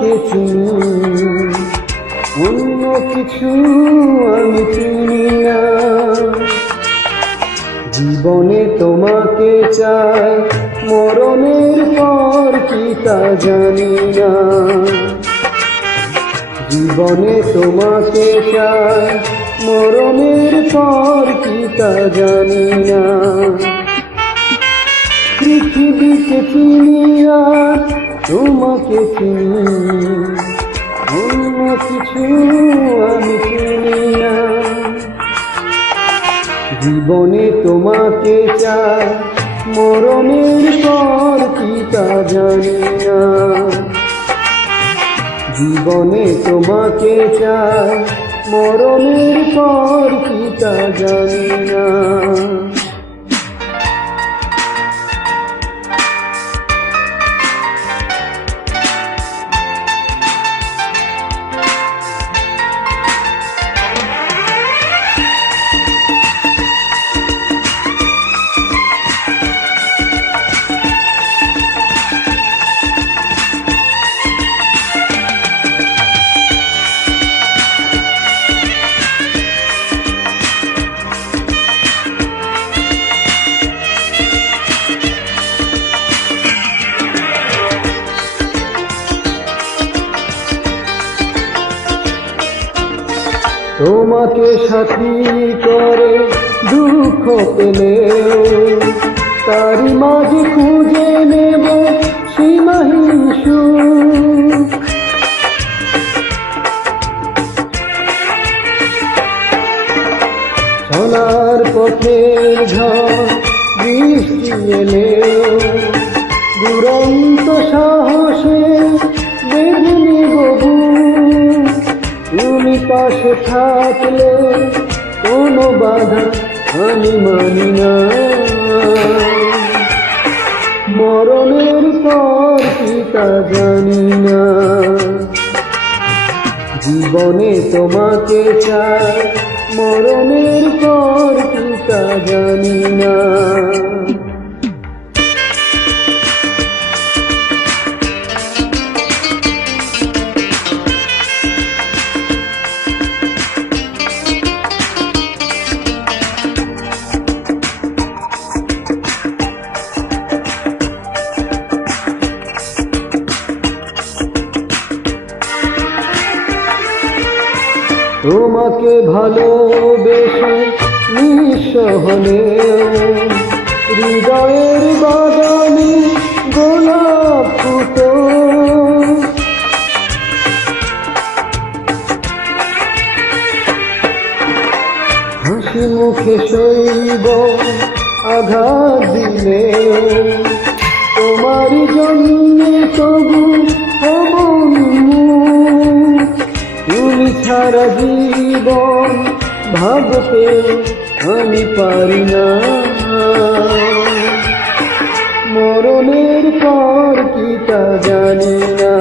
তোমাকে চিনি, অন্য কিছু আমি চিনি না। জীবনে তোমাকে চাই, মরণের পর কি তা জানি না। জীবনে তোমাকে চাই, মরণের পর কি তা জানি না। পৃথিবীকে চিনি আর তোমাকে চিনি, অন্য কিছু আমি চিনি না। জীবনে তোমাকে চাই, মরণের পর কি তা জানি না। জীবনে তোমাকে চাই, মরণের পর কি তা জানি না। তোমাকে সাথী করে দুঃখ পেলেও তারই মাঝে খুঁজে নেব সীমাহীন সুখ। চলার পথের ঝড় বৃষ্টি এলেও দুরন্ত সাহসে বেঁধে নিব বুক। তুমি পাশে থাকলে কোনো বাধা আমি মানি না। মরণের পর কি তা জানি না। জীবনে তোমাকে চাই, মরণের পর কি তা জানি না। তোমাকে ভালোবেসে নিঃস্ব হলেও হৃদয়ের বাগানে গোলাপ ফুটো। হাসি মুখে সইব আঘাত দিলে, তোমার জন্য তবু অমন মুখ। তুমি ছাড়া জীবন ভাবতে আমি পারি না। মরণের পর কি তা জানি না।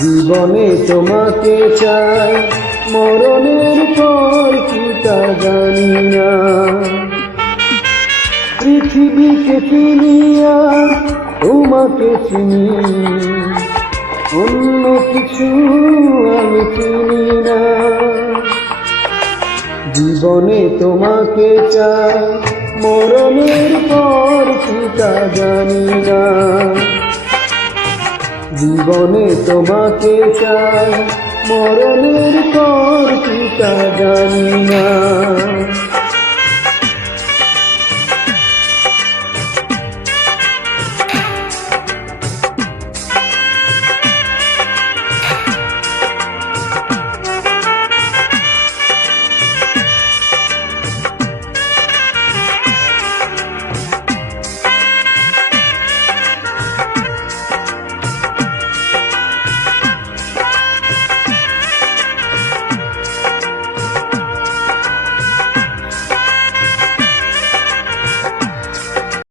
জীবনে তোমাকে চাই, মরণের পর কি তা জানি না। পৃথিবীকে চিনি আর তোমাকে চিনি, অন্য কিছু আমি চিনি না। জীবনে তোমাকে চাই, মরণের পর কি তা জানি না। জীবনে তোমাকে চাই, মরণের পর কি তা জানি না।